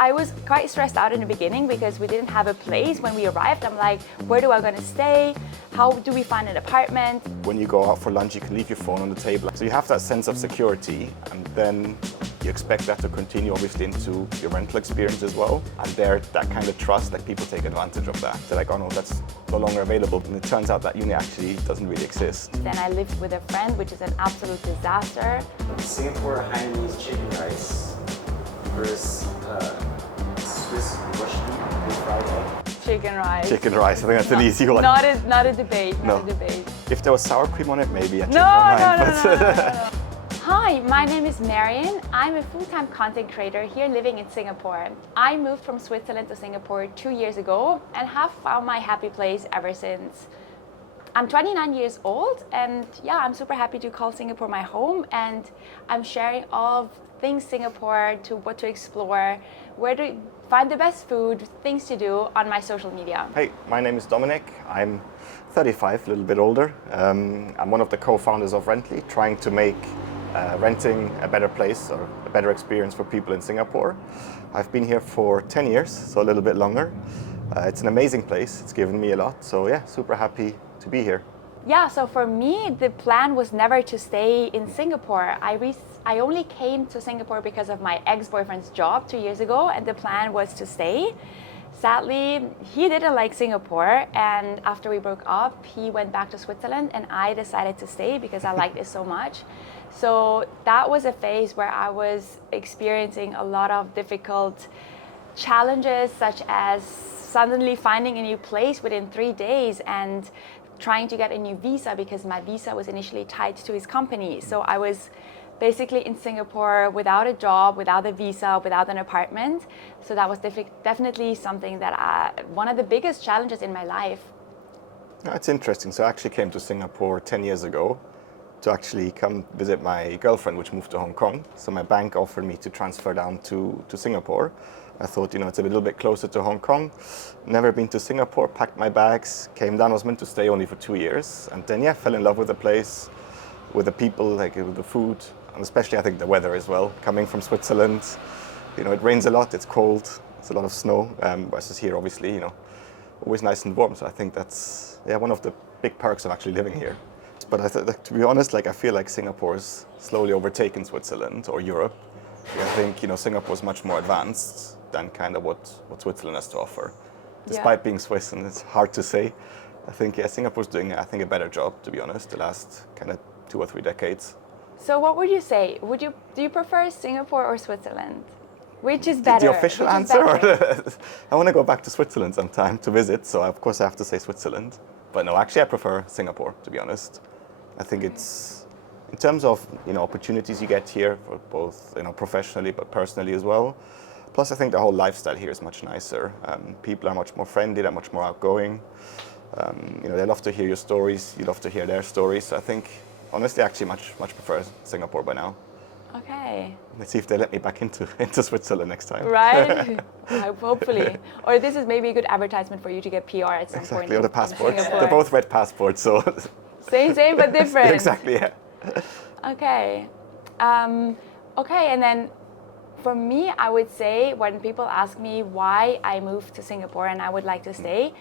I was quite stressed out in the beginning because we didn't have a place when we arrived. I'm like, where do I going to stay? How do we find an apartment? When you go out for lunch, you can leave your phone on the table. So you have that sense of security, and then you expect that to continue obviously into your rental experience as well. And there, that kind of trust, like people take advantage of that. They're like, oh no, that's no longer available. And it turns out that unit actually doesn't really exist. Then I lived with a friend, which is an absolute disaster. Singapore Hainanese chicken rice versus Swiss bush meat with fried egg. Chicken rice. Chicken rice, I think that's an easy one. Not a debate, No. not a debate. If there was sour cream on it, maybe I'd change No. my mind. Hi, my name is Marion. I'm a full-time content creator here living in Singapore. I moved from Switzerland to Singapore 2 years ago and have found my happy place ever since. I'm 29 years old and yeah, I'm super happy to call Singapore my home, and I'm sharing all of things Singapore, to what to explore, where to find the best food, things to do on my social media. Hey, my name is Dominic. I'm 35, a little bit older. I'm one of the co-founders of Rently, trying to make renting a better place or a better experience for people in Singapore. I've been here for 10 years, so a little bit longer. It's an amazing place. It's given me a lot. So yeah, super happy to be here. Yeah, so for me, the plan was never to stay in Singapore. I only came to Singapore because of my ex-boyfriend's job 2 years ago, and the plan was to stay. Sadly, he didn't like Singapore, and after we broke up, he went back to Switzerland, and I decided to stay because I liked it so much. So that was a phase where I was experiencing a lot of difficult challenges, such as suddenly finding a new place within 3 days and trying to get a new visa because my visa was initially tied to his company. So I was basically in Singapore without a job, without a visa, without an apartment. So that was definitely something that one of the biggest challenges in my life. That's interesting. So I actually came to Singapore 10 years ago to actually come visit my girlfriend, which moved to Hong Kong. So my bank offered me to transfer down to Singapore. I thought, it's a little bit closer to Hong Kong. Never been to Singapore, packed my bags, came down. I was meant to stay only for 2 years. And then, fell in love with the place, with the people, with the food, and especially I think the weather as well. Coming from Switzerland, it rains a lot, it's cold, it's a lot of snow, versus here, obviously, always nice and warm. So I think that's, one of the big perks of actually living here. But to be honest, I feel like Singapore is slowly overtaking Switzerland or Europe. I think, Singapore is much more advanced than kind of what Switzerland has to offer. Despite being Swiss, and it's hard to say, I think, Singapore's doing, a better job, to be honest, the last kind of 2 or 3 decades. So what would you say? Do you prefer Singapore or Switzerland? Which is better? The official answer? I want to go back to Switzerland sometime to visit, so of course I have to say Switzerland. But no, actually I prefer Singapore, to be honest. I think it's, in terms of opportunities you get here, for both professionally but personally as well. Plus I think the whole lifestyle here is much nicer. People are much more friendly, they're much more outgoing. They love to hear your stories, you love to hear their stories. So I think, honestly, I actually much prefer Singapore by now. Okay. Let's see if they let me back into Switzerland next time. Right? Hopefully. Or this is maybe a good advertisement for you to get PR at some point. Exactly, or the passports. They're both red passports, so... Same but different. Exactly, yeah. Okay. Okay, and then for me, I would say when people ask me why I moved to Singapore and I would like to stay,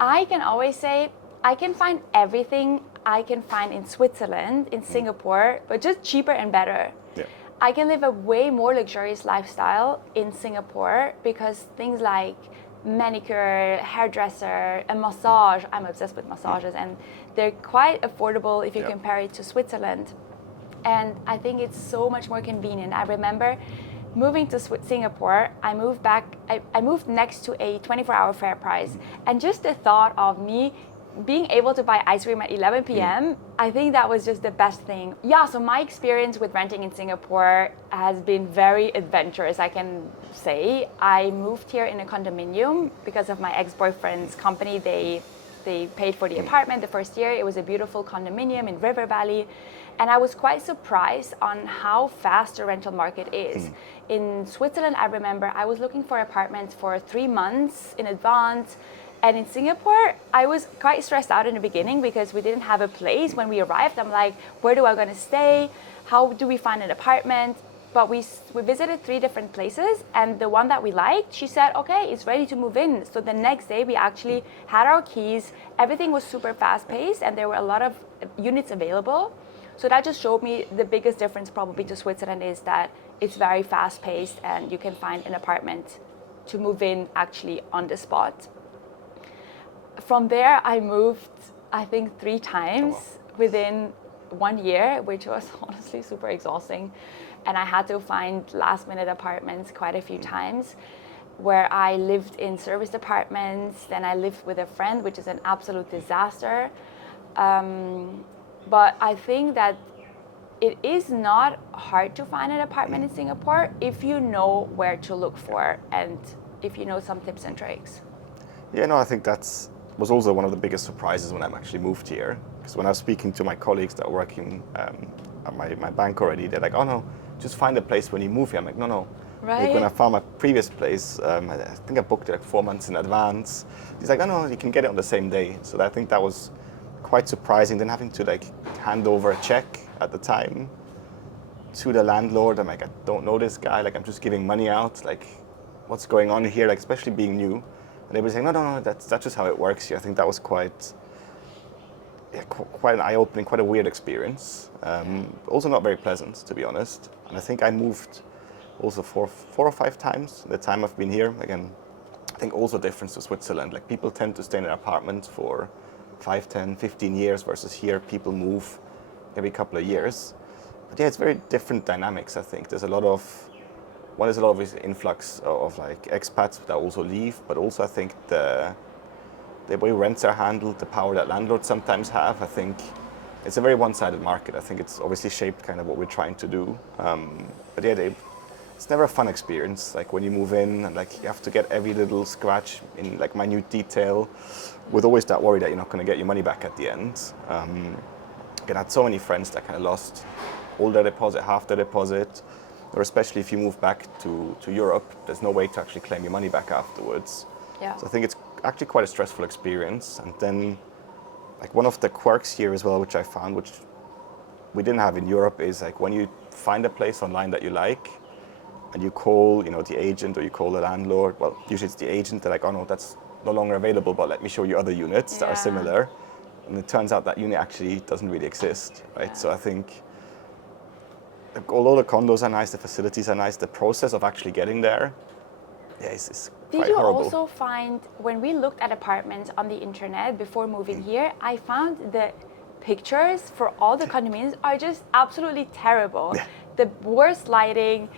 I can always say I can find everything I can find in Switzerland, in Singapore, but just cheaper and better. Yeah. I can live a way more luxurious lifestyle in Singapore because things like manicure, hairdresser, and massage, I'm obsessed with massages, and they're quite affordable if you compare it to Switzerland. And I think it's so much more convenient. I remember moving to Singapore, I moved next to a 24-hour fair price. And just the thought of me being able to buy ice cream at 11 p.m., I think that was just the best thing. Yeah, so my experience with renting in Singapore has been very adventurous, I can say. I moved here in a condominium because of my ex-boyfriend's company. They paid for the apartment the first year. It was a beautiful condominium in River Valley. And I was quite surprised on how fast the rental market is. In Switzerland, I remember I was looking for apartments for 3 months in advance. And in Singapore, I was quite stressed out in the beginning because we didn't have a place when we arrived. I'm like, where do I going to stay? How do we find an apartment? but we visited 3 different places, and the one that we liked, she said, okay, it's ready to move in. So the next day we actually had our keys. Everything was super fast paced, and there were a lot of units available. So that just showed me the biggest difference probably to Switzerland is that it's very fast paced, and you can find an apartment to move in actually on the spot. From there, I moved, I think, 3 times within 1 year, which was honestly super exhausting. And I had to find last minute apartments quite a few times, where I lived in service apartments. Then I lived with a friend, which is an absolute disaster. But I think that it is not hard to find an apartment in Singapore if you know where to look for and if you know some tips and tricks. Yeah, no, I think was also one of the biggest surprises when I actually moved here. Because when I was speaking to my colleagues that are working at my bank already, they're like, oh no, just find a place when you move here. I'm like, no. Right. Like when I found my previous place, I think I booked it like 4 months in advance. He's like, no, you can get it on the same day. So I think that was quite surprising. Then having to like hand over a check at the time to the landlord. I'm like, I don't know this guy. Like I'm just giving money out. Like what's going on here? Like especially being new. And they were saying, no, that's just how it works here. I think that was quite an eye-opening, quite a weird experience. Also not very pleasant, to be honest. And I think I moved also 4 or 5 times in the time I've been here. Again, I think also difference to Switzerland. Like people tend to stay in an apartment for 5, 10, 15 years versus here people move every couple of years. But yeah, it's very different dynamics, I think. There's a lot of this influx of like expats that also leave, but also I think the way rents are handled, the power that landlords sometimes have, I think it's a very one-sided market. I think it's obviously shaped kind of what we're trying to do. But yeah, it's never a fun experience. Like when you move in and like you have to get every little scratch in like minute detail, with always that worry that you're not going to get your money back at the end. I had so many friends that kind of lost all their deposit, half their deposit, or especially if you move back to Europe, there's no way to actually claim your money back afterwards. Yeah. So I think it's actually quite a stressful experience. And then like one of the quirks here as well, which I found, which we didn't have in Europe, is like when you find a place online that you like and you call, the agent or you call the landlord, well, usually it's the agent, they're like, oh no, that's no longer available, but let me show you other units that are similar. And it turns out that unit actually doesn't really exist, right? Yeah. So I think although the condos are nice, the facilities are nice, the process of actually getting there, is quite Did you horrible. also find, when we looked at apartments on the internet before moving here, I found the pictures for all the condominiums are just absolutely terrible. Yeah. The worst lighting,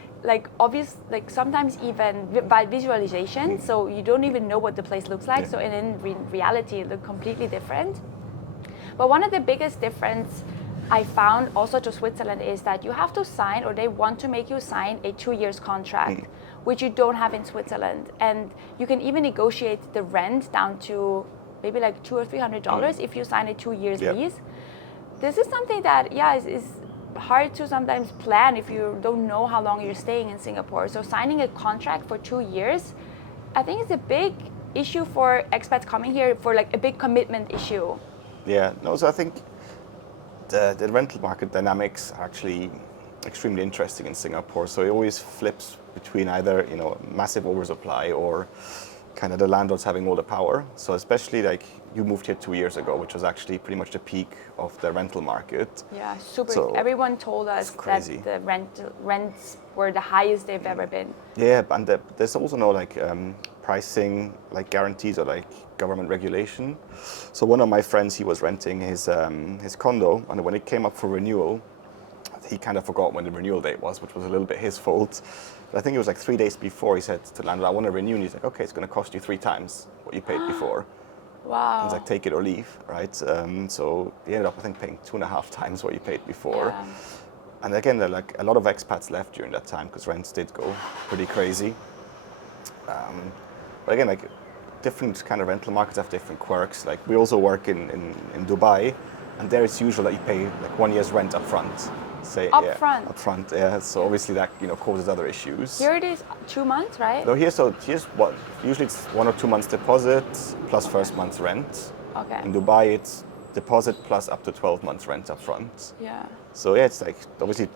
sometimes even by visualization, so you don't even know what the place looks like. Yeah. So in reality, it looked completely different. But one of the biggest difference I found also to Switzerland is that you have to sign, or they want to make you sign a 2 years contract, which you don't have in Switzerland. And you can even negotiate the rent down to maybe like $200 or $300 if you sign a 2 years lease. This is something that, is hard to sometimes plan if you don't know how long you're staying in Singapore. So signing a contract for 2 years, I think is a big issue for expats coming here, for like a big commitment issue. Yeah, no, so I think the rental market dynamics are actually extremely interesting in Singapore. So it always flips between either, massive oversupply or kind of the landlords having all the power. So especially like you moved here 2 years ago, which was actually pretty much the peak of the rental market. Yeah, super. So everyone told us that the rents were the highest they've ever been. Yeah, and there's also no pricing guarantees or government regulation. So one of my friends, he was renting his condo, and when it came up for renewal, he kind of forgot when the renewal date was, which was a little bit his fault. But I think it was like 3 days before he said to the landlord, I want to renew. And he's like, okay, it's going to cost you 3 times what you paid before. Wow. And he's like, take it or leave, right? So he ended up, I think, paying 2.5 times what you paid before. Yeah. And again, there are a lot of expats left during that time because rents did go pretty crazy. But again, different kind of rental markets have different quirks. Like we also work in Dubai, and there it's usual that you pay 1 year's rent up front. Up front, yeah. So obviously that causes other issues. Here it is 2 months, right? No, here's what usually it's 1 or 2 months deposit plus first month's rent. Okay. In Dubai, it's deposit plus up to 12 months rent up front. Yeah. So yeah, it's obviously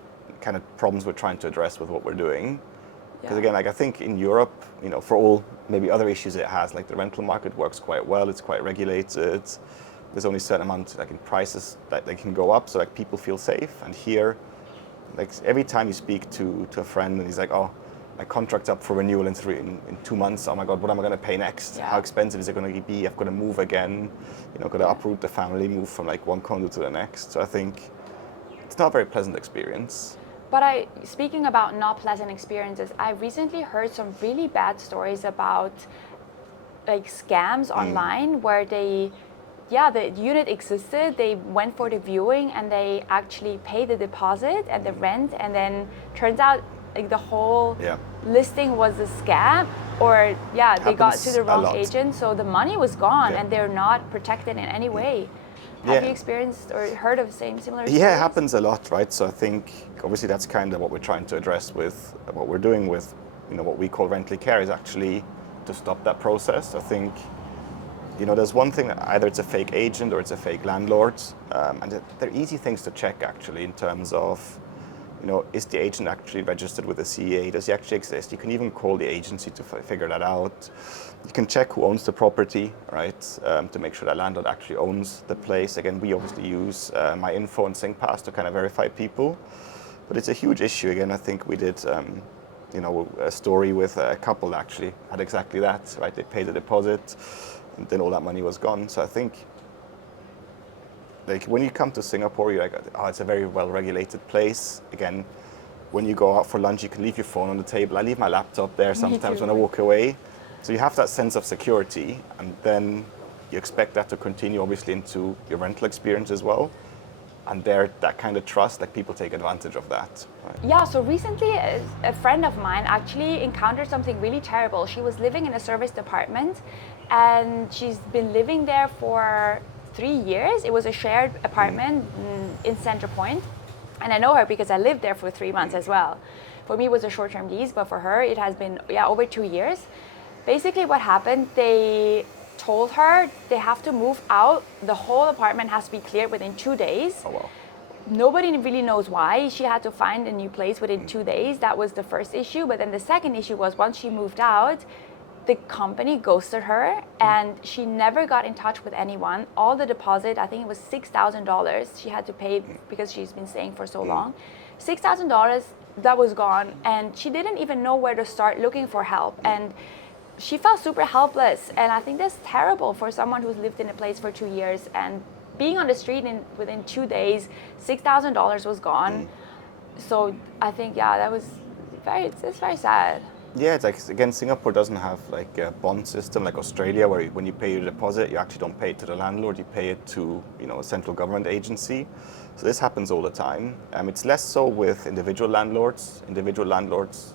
kind of problems we're trying to address with what we're doing. Because Yeah. again, like I think in Europe, for all maybe other issues it has, like the rental market works quite well. It's quite regulated. There's only a certain amount like in prices that they can go up, so like people feel safe. And here, like every time you speak to a friend and he's like, oh, my contract's up for renewal in 2 months. Oh my God, what am I going to pay next? Yeah. How expensive is it going to be? I've got to move again. Got to uproot the family, move from like one condo to the next. So I think it's not a very pleasant experience. But speaking about not pleasant experiences, I recently heard some really bad stories about like scams online where the unit existed, they went for the viewing and they actually paid the deposit and the rent, and then turns out like the whole listing was a scam, or they got to the wrong agent, so the money was gone and they're not protected in any way. Have you experienced or heard of similar stories? Yeah, it happens a lot, right? So I think obviously that's kind of what we're trying to address with what we're doing with what we call Rently Care, is actually to stop that process. I think there's one thing, either it's a fake agent or it's a fake landlord, and they're easy things to check actually in terms of is the agent actually registered with the CEA? Does he actually exist? You can even call the agency to figure that out. You can check who owns the property, right, to make sure that landlord actually owns the place. Again, we obviously use my info and SyncPass to kind of verify people. But it's a huge issue. Again, I think we did a story with a couple that actually had exactly that, right? They paid the deposit and then all that money was gone. So I think like when you come to Singapore, you're like, oh, it's a very well-regulated place. Again, when you go out for lunch, you can leave your phone on the table. I leave my laptop there sometimes when I walk away. So you have that sense of security, and then you expect that to continue obviously into your rental experience as well. And there, that kind of trust, like people take advantage of that. Right? Yeah, so recently a friend of mine actually encountered something really terrible. She was living in a service apartment and she's been living there for 3 years. It was a shared apartment in Center Point. And I know her because I lived there for 3 months as well. For me, it was a short-term lease, but for her, it has been over 2 years. Basically what happened, they told her they have to move out. The whole apartment has to be cleared within 2 days. Oh, wow. Nobody really knows why. She had to find a new place within 2 days. That was the first issue. But then the second issue was once she moved out, the company ghosted her and she never got in touch with anyone. All the deposit, I think it was $6,000 she had to pay because she's been staying for so long. $6,000, that was gone, and she didn't even know where to start looking for help. And she felt super helpless, and I think that's terrible for someone who's lived in a place for 2 years and being on the street within 2 days, $6,000 was gone. So I think, that was it's very sad. Yeah, it's like, again, Singapore doesn't have like a bond system like Australia, where when you pay your deposit, you actually don't pay it to the landlord, you pay it to a central government agency. So this happens all the time. It's less so with individual landlords. Individual landlords,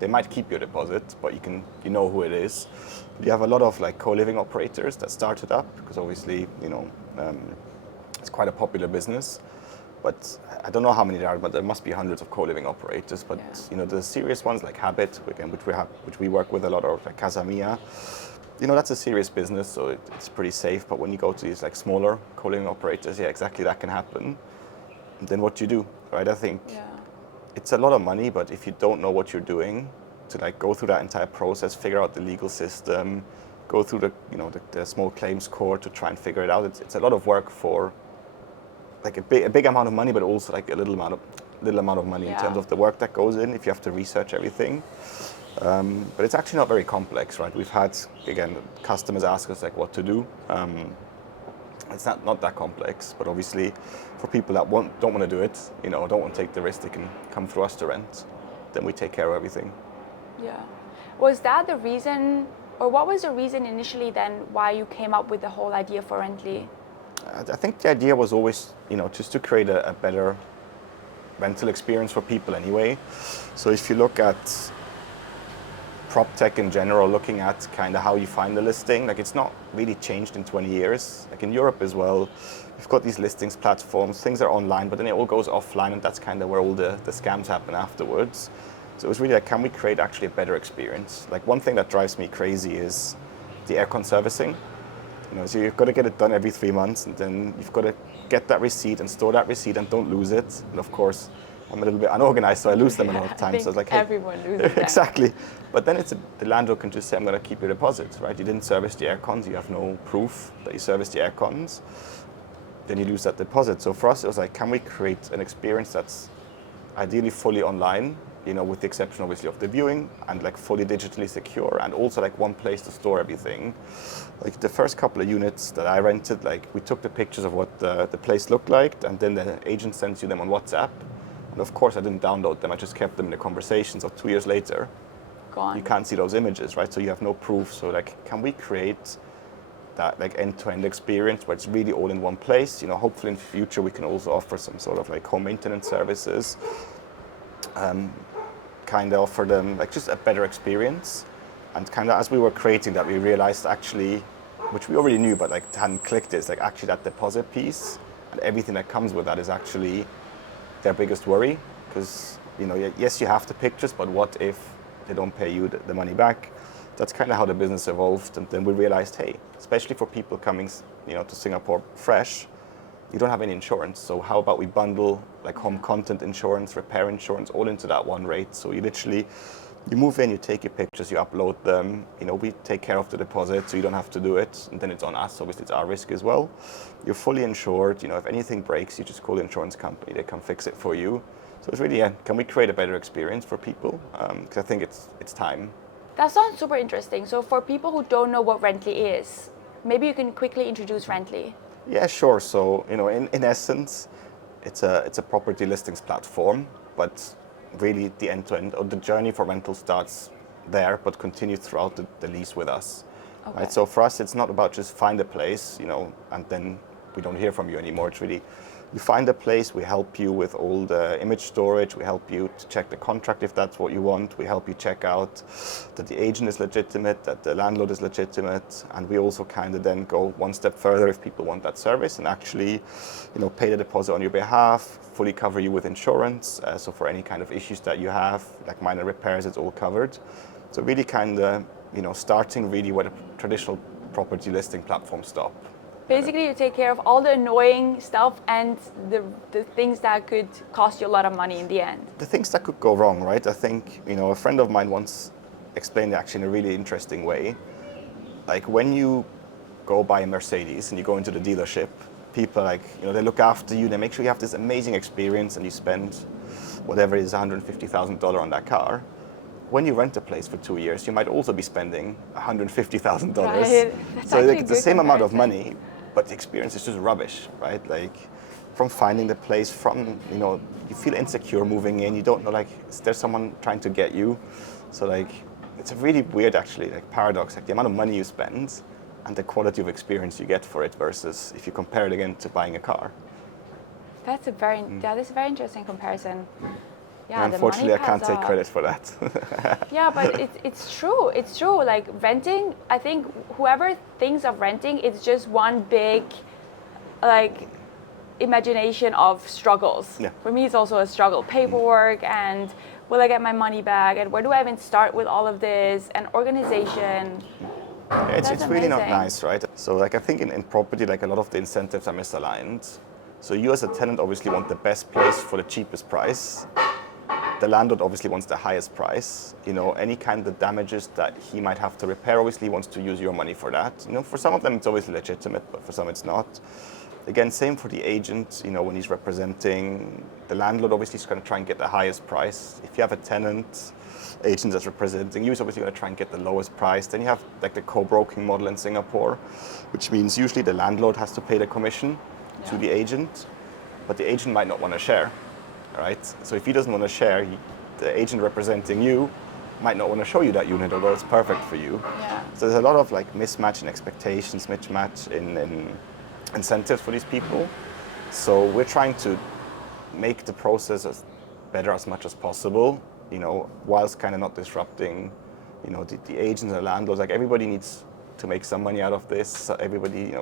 they might keep your deposit, but you know who it is. But you have a lot of like co-living operators that started up because obviously, it's quite a popular business. But I don't know how many there are, but there must be hundreds of co-living operators. But the serious ones like Habit, which we work with a lot, or like Casa Mia, that's a serious business, so it's pretty safe. But when you go to these like smaller co-living operators, exactly that can happen. And then what do you do, right? I think it's a lot of money, but if you don't know what you're doing, to like go through that entire process, figure out the legal system, go through the small claims court to try and figure it out, it's a lot of work for like a big amount of money, but also like a little amount of money in terms of the work that goes in if you have to research everything. But it's actually not very complex, right? We've had, again, customers ask us like what to do. It's not that complex, but obviously for people that don't want to do it, don't want to take the risk, they can come through us to rent. Then we take care of everything. Yeah. Was that the reason, or what was the reason initially then why you came up with the whole idea for Rently? I think the idea was always, just to create a better rental experience for people anyway. So if you look at prop tech in general, looking at kind of how you find the listing, like it's not really changed in 20 years. Like in Europe as well, we've got these listings platforms, things are online, but then it all goes offline, and that's kind of where all the scams happen afterwards. So it was really like, can we create actually a better experience? Like one thing that drives me crazy is the aircon servicing. So you've got to get it done every 3 months, and then you've got to get that receipt and store that receipt and don't lose it. And of course, I'm a little bit unorganized, so I lose them a lot of I times. think So it's like, hey, everyone loses them. exactly. But then the landlord can just say, I'm going to keep your deposit, right? You didn't service the air cons, you have no proof that you serviced the air cons, then you lose that deposit. So for us, it was like, can we create an experience that's ideally fully online, with the exception obviously of the viewing, and like fully digitally secure, and also like one place to store everything. Like the first couple of units that I rented, like we took the pictures of what the place looked like, and then the agent sends you them on WhatsApp. And of course I didn't download them, I just kept them in the conversation. So 2 years later, Gone. you can't see those images, right? So you have no proof. So like, can we create that like end-to-end experience where it's really all in one place? Hopefully in the future we can also offer some sort of like home maintenance services, kind of offer them like just a better experience. And kind of as we were creating that, we realized actually, which we already knew but like hadn't clicked, is like actually that deposit piece and everything that comes with that is actually their biggest worry. Because yes, you have the pictures, but what if they don't pay you the money back? That's kind of how the business evolved. And then we realized, hey, especially for people coming to Singapore fresh, you don't have any insurance. So how about we bundle like home content insurance, repair insurance, all into that one rate? So you move in, you take your pictures, you upload them, we take care of the deposit, so you don't have to do it. And then it's on us, obviously it's our risk as well. You're fully insured, if anything breaks, you just call the insurance company, they come fix it for you. So it's really, can we create a better experience for people? Because I think it's time. That sounds super interesting. So for people who don't know what Rently is, maybe you can quickly introduce Rently. Yeah, sure. So, in essence, it's a property listings platform, but really the end-to-end, or the journey for rental starts there, but continues throughout the lease with us. Okay. Right? So for us, it's not about just find a place, and then we don't hear from you anymore. It's really, you find a place, we help you with all the image storage, we help you to check the contract if that's what you want, we help you check out that the agent is legitimate, that the landlord is legitimate, and we also kind of then go one step further if people want that service and actually, pay the deposit on your behalf, fully cover you with insurance, so for any kind of issues that you have, like minor repairs, it's all covered. So really kind of, starting really where the traditional property listing platforms stop. Basically, you take care of all the annoying stuff and the things that could cost you a lot of money in the end. The things that could go wrong, right? I think, a friend of mine once explained it actually in a really interesting way. Like when you go buy a Mercedes and you go into the dealership, people they look after you, they make sure you have this amazing experience and you spend whatever is $150,000 on that car. When you rent a place for 2 years, you might also be spending $150,000. Right. So it's the same amount of money, but the experience is just rubbish, right? Like from finding the place, from, you feel insecure moving in, you don't know, is there someone trying to get you? So it's a really weird, actually, paradox, the amount of money you spend and the quality of experience you get for it versus if you compare it again to buying a car. That's a very interesting comparison. Yeah, and unfortunately, I can't take up. credit for that. Yeah, but it's true. It's true. Like renting, I think whoever thinks of renting, it's just one big, imagination of struggles. Yeah. For me, it's also a struggle. Paperwork and will I get my money back? And where do I even start with all of this? And organization. It's really not amazing. nice, right? So I think in property, a lot of the incentives are misaligned. So you as a tenant obviously want the best place for the cheapest price. The landlord obviously wants the highest price. Any kind of damages that he might have to repair, obviously he wants to use your money for that. For some of them it's obviously legitimate, but for some it's not. Again, same for the agent, when he's representing the landlord, obviously he's going to try and get the highest price. If you have a tenant, agent that's representing you is obviously going to try and get the lowest price. Then you have the co-broking model in Singapore, which means usually the landlord has to pay the commission to the agent, but the agent might not want to share. Right? So if he doesn't want to share, the agent representing you might not want to show you that unit, although it's perfect for you. Yeah. So there's a lot of mismatch in expectations, mismatch in incentives for these people. So we're trying to make the process better as much as possible, whilst kind of not disrupting, the agents and the landlords. Everybody needs to make some money out of this. So everybody,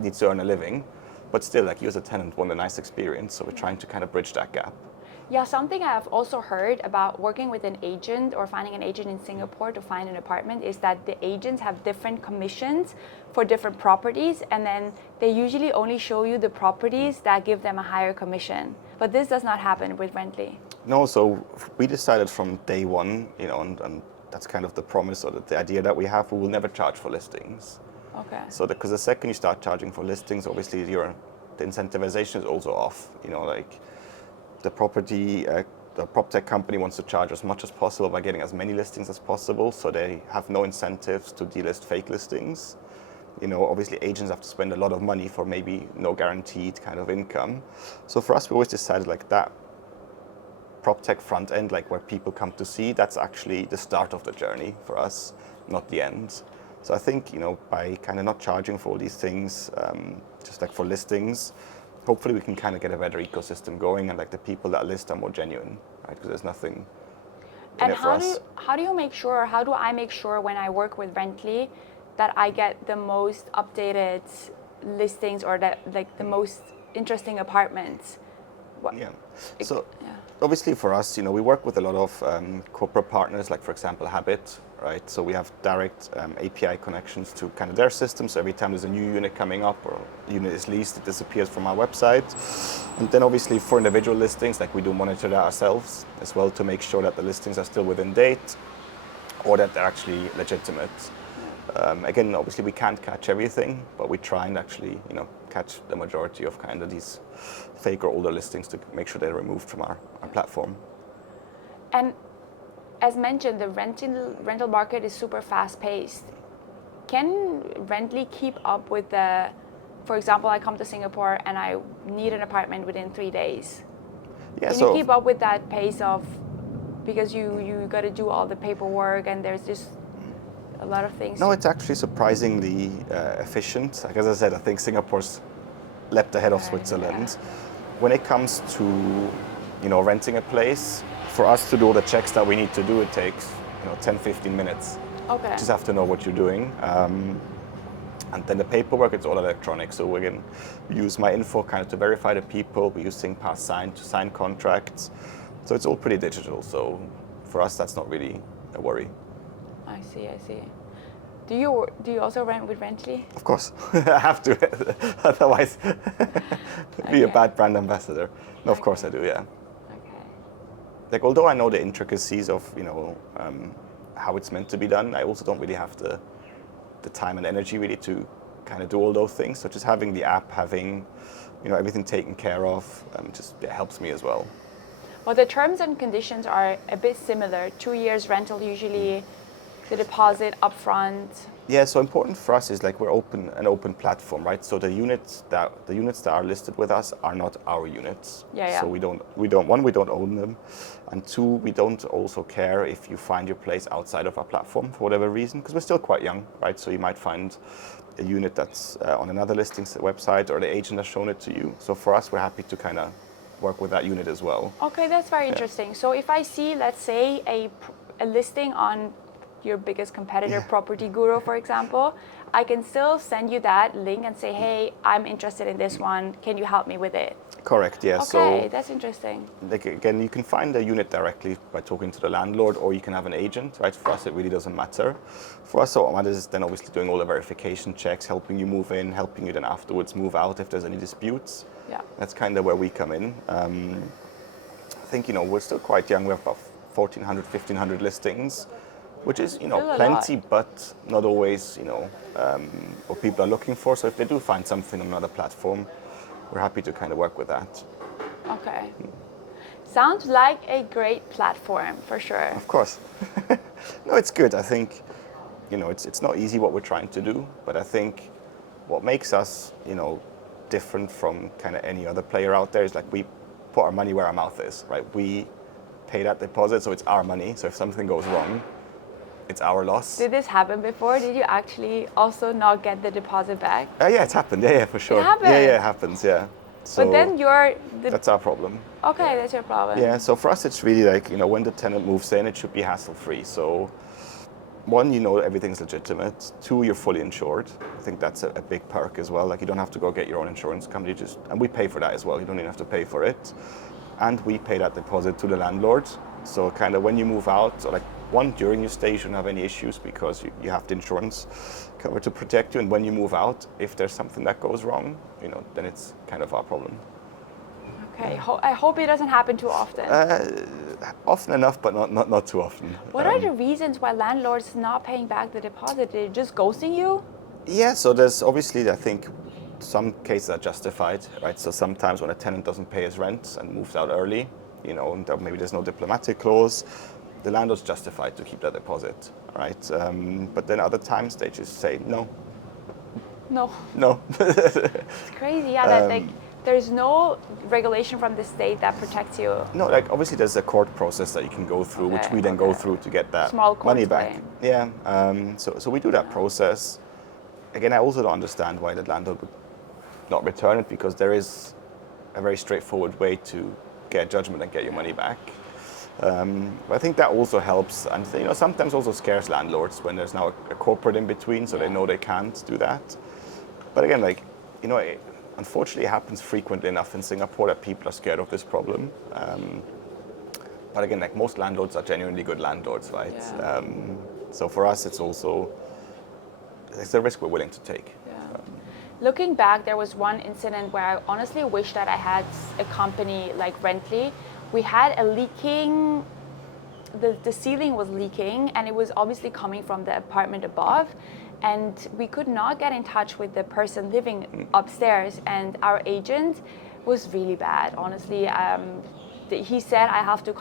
needs to earn a living. But still, you as a tenant want a nice experience, so we're trying to kind of bridge that gap. Yeah, something I've also heard about working with an agent or finding an agent in Singapore to find an apartment is that the agents have different commissions for different properties, and then they usually only show you the properties that give them a higher commission. But this does not happen with Rently. No, so we decided from day one, and that's kind of the promise or the idea that we have. We will never charge for listings. Okay. So because the second you start charging for listings, obviously the incentivization is also off. Like the prop tech company wants to charge as much as possible by getting as many listings as possible, so they have no incentives to delist fake listings. Obviously agents have to spend a lot of money for maybe no guaranteed kind of income. So for us, we always decided like that prop tech front end, like where people come to see, that's actually the start of the journey for us, not the end. So I think, by kind of not charging for all these things, just like for listings, hopefully we can kind of get a better ecosystem going, and like the people that list are more genuine, right? Because there's nothing in And it for us. how do I make sure when I work with Rently that I get the most updated listings or that like the most interesting apartments? Yeah. So obviously for us, we work with a lot of corporate partners, like for example Habit, right? So we have direct API connections to kind of their systems. So every time there's a new unit coming up or a unit is leased, it disappears from our website. And then obviously for individual listings, like we do monitor that ourselves as well to make sure that the listings are still within date or that they're actually legitimate. Again, obviously we can't catch everything, but we try and actually, catch the majority of kind of these fake or older listings to make sure they're removed from our platform. And as mentioned, the rental market is super fast paced. Can Rently keep up with for example, I come to Singapore and I need an apartment within 3 days. Yeah, Can you keep up with that pace because you got to do all the paperwork and there's just a lot of things? No, it's actually surprisingly efficient. Like as I said, I think Singapore's leapt ahead of Switzerland. Yeah. When it comes to, renting a place, for us to do all the checks that we need to do, it takes, 10, 15 minutes. Okay. You just have to know what you're doing. And then the paperwork, it's all electronic. So we can use my info kind of to verify the people. We use SingPass Sign to sign contracts. So it's all pretty digital. So for us, that's not really a worry. I see. Do you also rent with Rently? Of course, I have to. Otherwise, be a bad brand ambassador. No, of course I do. Yeah. Okay. Like although I know the intricacies of how it's meant to be done, I also don't really have the time and energy really to kind of do all those things. So just having the app, having everything taken care of, it helps me as well. Well, the terms and conditions are a bit similar. 2 years rental usually. The deposit upfront. Yeah, so important for us is like we're an open platform, right? So the units that are listed with us are not our units. Yeah. So we don't own them, and two, we don't also care if you find your place outside of our platform for whatever reason, because we're still quite young, right? So you might find a unit that's on another listings website or the agent has shown it to you. So for us, we're happy to kind of work with that unit as well. Okay, that's very interesting. So if I see, let's say, a listing on your biggest competitor, Property Guru, for example, I can still send you that link and say, hey, I'm interested in this one. Can you help me with it? Correct, yeah. Okay, that's interesting. Like again, you can find a unit directly by talking to the landlord, or you can have an agent, right? For us, it really doesn't matter. For us, what matters is then obviously doing all the verification checks, helping you move in, helping you then afterwards move out if there's any disputes. Yeah. That's kind of where we come in. I think, we're still quite young. We have about 1,400, 1,500 listings, which is, plenty, but not always, what people are looking for. So if they do find something on another platform, we're happy to kind of work with that. Okay. Sounds like a great platform, for sure. Of course. No, it's good. I think, it's not easy what we're trying to do, but I think what makes us, different from kind of any other player out there is like we put our money where our mouth is, right? We pay that deposit, so it's our money. So if something goes wrong, it's our loss. Did this happen before? Did you actually also not get the deposit back? Yeah, it's happened. Yeah, for sure. It happened? Yeah, it happens, yeah. So but then that's our problem. Okay, that's your problem. Yeah, so for us it's really like, when the tenant moves in, it should be hassle-free. So one, everything's legitimate. Two, you're fully insured. I think that's a big perk as well. Like you don't have to go get your own insurance company, and we pay for that as well. You don't even have to pay for it. And we pay that deposit to the landlord. So kind of when you move out, or like one, during your stay, you shouldn't have any issues because you have the insurance cover to protect you. And when you move out, if there's something that goes wrong, then it's kind of our problem. Okay, I hope it doesn't happen too often. Often enough, but not too often. What are the reasons why landlords not paying back the deposit? They're just ghosting you? Yeah, so there's obviously, I think, some cases are justified, right? So sometimes when a tenant doesn't pay his rent and moves out early, and maybe there's no diplomatic clause, the landlord's justified to keep that deposit, right? But then other times they just say no. No. No. It's crazy, yeah, that there's no regulation from the state that protects you. No, obviously there's a court process that you can go through, which we then go through to get that Small court money back. claim. Yeah, so we do that process. Again, I also don't understand why the landlord would not return it, because there is a very straightforward way to get judgment and get your money back. But I think that also helps, and sometimes also scares landlords when there's now a corporate in between, so they know they can't do that. But again, unfortunately, it happens frequently enough in Singapore that people are scared of this problem. But again, most landlords are genuinely good landlords, right? Yeah. So for us, it's a risk we're willing to take. Yeah. Looking back, there was one incident where I honestly wish that I had a company like Rently. We had a leaking, the ceiling was leaking, and it was obviously coming from the apartment above. And we could not get in touch with the person living upstairs, and our agent was really bad, honestly. He said I have to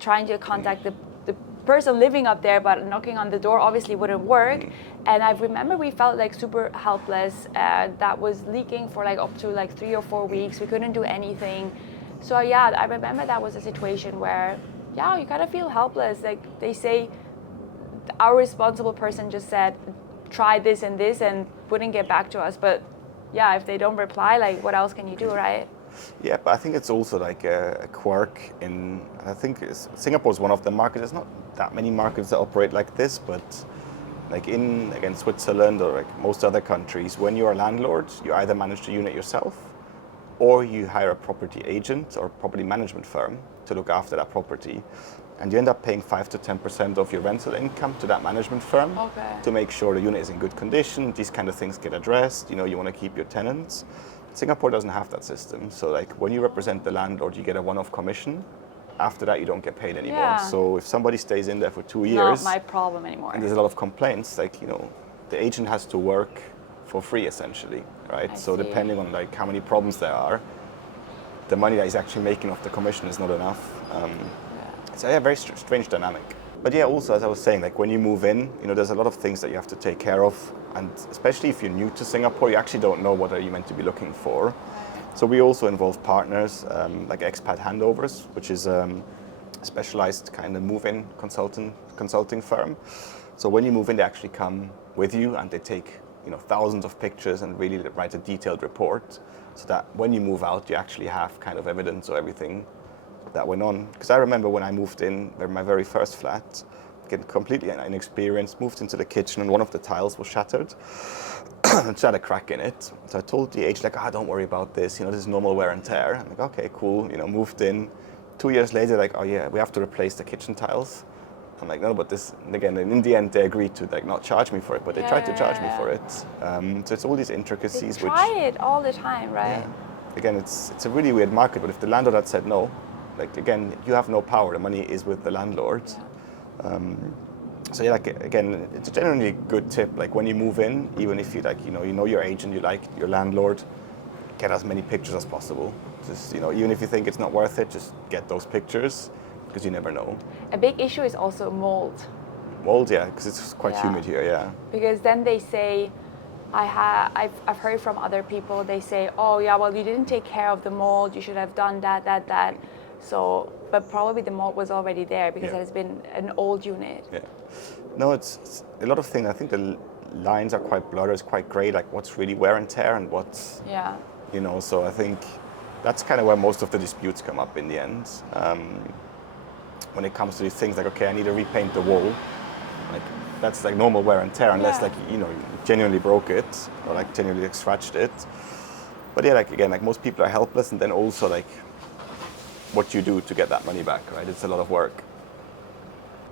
trying to contact the person living up there, but knocking on the door obviously wouldn't work. And I remember we felt super helpless. That was leaking for up to 3 or 4 weeks. We couldn't do anything. So yeah, I remember that was a situation where, you kind of feel helpless. They say, our responsible person just said, try this and this, and wouldn't get back to us. But yeah, if they don't reply, what else can you do, right? Yeah, but I think it's also a quirk I think Singapore is one of the markets. There's not that many markets that operate like this, but in, again, Switzerland or most other countries, when you're a landlord, you either manage the unit yourself, or you hire a property agent or property management firm to look after that property. And you end up paying 5 to 10% of your rental income to that management firm to make sure the unit is in good condition. These kind of things get addressed. You want to keep your tenants. Singapore doesn't have that system. So when you represent the landlord, you get a one-off commission. After that, you don't get paid anymore. Yeah. So if somebody stays in there for 2 years, not my problem anymore. And there's a lot of complaints, the agent has to work for free essentially, right? I So see. depending on how many problems there are, the money that he's actually making off the commission is not enough. So yeah, very strange dynamic. But yeah, also as I was saying, when you move in, there's a lot of things that you have to take care of, and especially if you're new to Singapore, you actually don't know what are you meant to be looking for. Right. So we also involve partners like Expat Handovers, which is a specialized kind of move-in consulting firm. So when you move in, they actually come with you and they take thousands of pictures and really write a detailed report, so that when you move out, you actually have kind of evidence of everything that went on. Because I remember when I moved in, my very first flat, getting completely inexperienced, moved into the kitchen and one of the tiles was shattered. It had a crack in it. So I told the agent, don't worry about this, this is normal wear and tear. I'm okay, cool, moved in. 2 years later, oh yeah, we have to replace the kitchen tiles. I'm no, but this, and again, in the end, they agreed to not charge me for it, but they tried to charge me for it. So it's all these intricacies. They try it all the time, right? Yeah. Again, it's a really weird market, but if the landlord had said no, again, you have no power. The money is with the landlord. Yeah. So yeah, again, it's a generally good tip. When you move in, even if you you know your agent, you like your landlord, get as many pictures as possible. Just even if you think it's not worth it, just get those pictures, because you never know. A big issue is also mold. Mold, yeah, because it's quite humid here, yeah. Because then they say, I've heard from other people, they say, oh yeah, well, you didn't take care of the mold, you should have done that. So, but probably the mold was already there because it has been an old unit. Yeah. No, it's a lot of things. I think the lines are quite blurred, it's quite grey, what's really wear and tear and what's, so I think that's kind of where most of the disputes come up in the end. When it comes to these things okay, I need to repaint the wall, that's normal wear and tear unless you genuinely broke it or genuinely scratched it. But yeah, again, most people are helpless, and then also what you do to get that money back, right? It's a lot of work.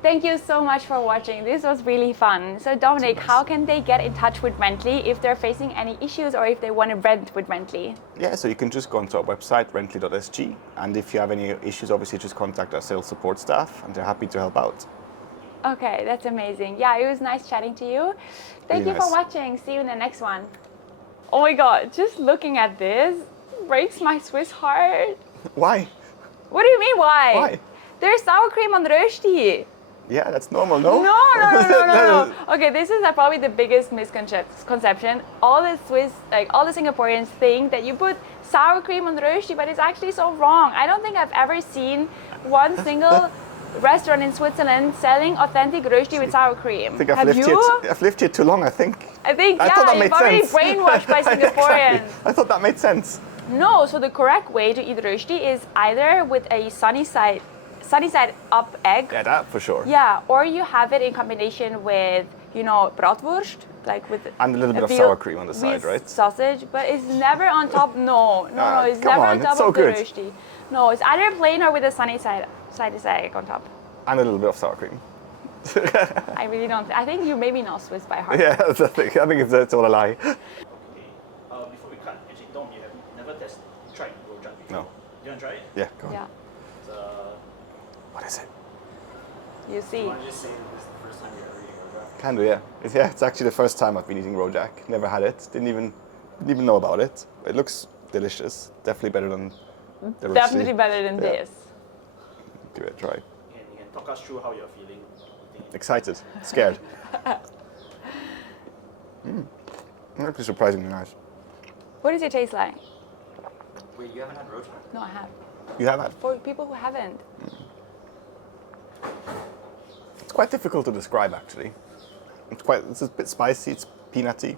Thank you so much for watching. This was really fun. So Dominic, how can they get in touch with Rently if they're facing any issues or if they want to rent with Rently? Yeah, so you can just go onto our website, Rently.sg, and if you have any issues, obviously just contact our sales support staff, and they're happy to help out. Okay, that's amazing. Yeah, it was nice chatting to you. Thank you for watching. See you in the next one. Oh my God, just looking at this breaks my Swiss heart. Why? What do you mean, why? Why? There's sour cream on rösti. Yeah, that's normal, no? No. Okay, this is probably the biggest misconception. All the Swiss, all the Singaporeans think that you put sour cream on rösti, but it's actually so wrong. I don't think I've ever seen one single restaurant in Switzerland selling authentic rösti with sour cream. I think I've lived here too long, I think. I think, I thought that you've made already sense. brainwashed by Singaporeans. Exactly. I thought that made sense. No, so the correct way to eat rösti is either with a sunny side up egg. Yeah, that for sure. Yeah, or you have it in combination with, bratwurst, with and a little bit of sour cream on the side, right? Sausage, but it's never on top. No, it's come never on, on top it's so of the good. rösti. No, it's either plain or with a sunny side egg on top. And a little bit of sour cream. I really don't. I think you maybe know Swiss by heart. Yeah, that's the thing. I think it's all a lie. Before we cut, actually, Dom, you have never tried rojak before? No. You want to try it? Yeah, go on. Yeah, What is it? you see. You want to just say this is the first time you're ever eating rojak? Can do, yeah. It's actually the first time I've been eating rojak. Never had it. Didn't even know about it. It looks delicious. Definitely better than the rest. Definitely better than this. Give it a try. You can talk us through how you're feeling. Excited, scared. Actually surprisingly nice. What does it taste like? Wait, you haven't had rojak? No, I have. You have had? For people who haven't. It's quite difficult to describe actually. It's a bit spicy, it's peanutty,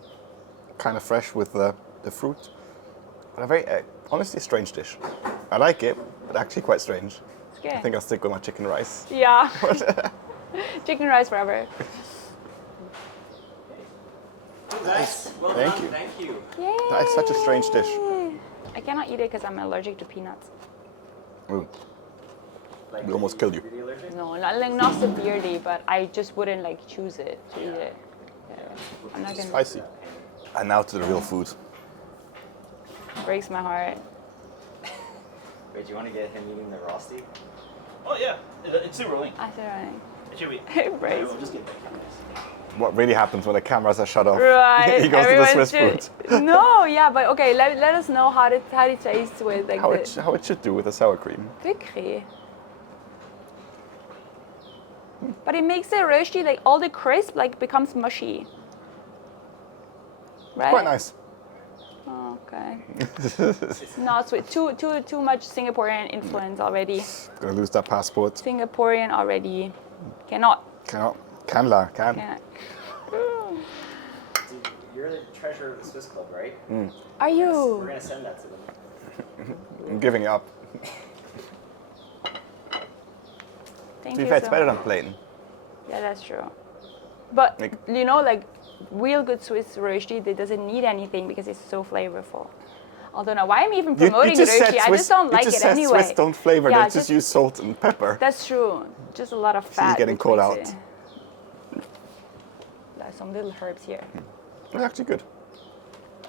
kind of fresh with the fruit. But a very, honestly, strange dish. I like it, but actually quite strange. It's good. I think I'll stick with my chicken rice. Yeah. Chicken rice forever. Nice. Well Thank done. you. Thank you. Yay. That is such a strange dish. I cannot eat it because I'm allergic to peanuts. Ooh. Like, We almost killed you. Really allergic? No, not severely, but I just wouldn't choose it to eat it. Yeah. I'm not gonna. Spicy. And now to the real food. Breaks my heart. Wait, do you want to get him eating the rosti? Oh, yeah. It's still rolling. I said right. Actually, wait. It breaks. We'll just get back on this. What really happens when the cameras are shut off? Right. He goes to the everyone's Swiss food. No, yeah, but okay. Let us know how it tastes with How it should do with the sour cream. Wirklich. But it makes the rösti all the crisp becomes mushy. Right? Quite nice. Oh, okay. Not sweet. Too much Singaporean influence already. Gonna lose that passport. Singaporean already. Cannot. Can. Cannot. Dude, you're the treasurer of the Swiss Club, right? Are We're you? going to send that to them. I'm giving up. Thank To be you fair, it's so better much. than plain. Yeah, that's true. But Like- real good Swiss rösti, it doesn't need anything because it's so flavorful. I don't know why I'm even promoting rösti. I just don't like it anyway. Swiss don't flavor. Yeah, They just use salt and pepper. That's true. Just a lot of fat. He's getting which caught makes out. it- There's some little herbs here. It's actually good.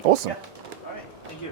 Awesome. All right. Thank you.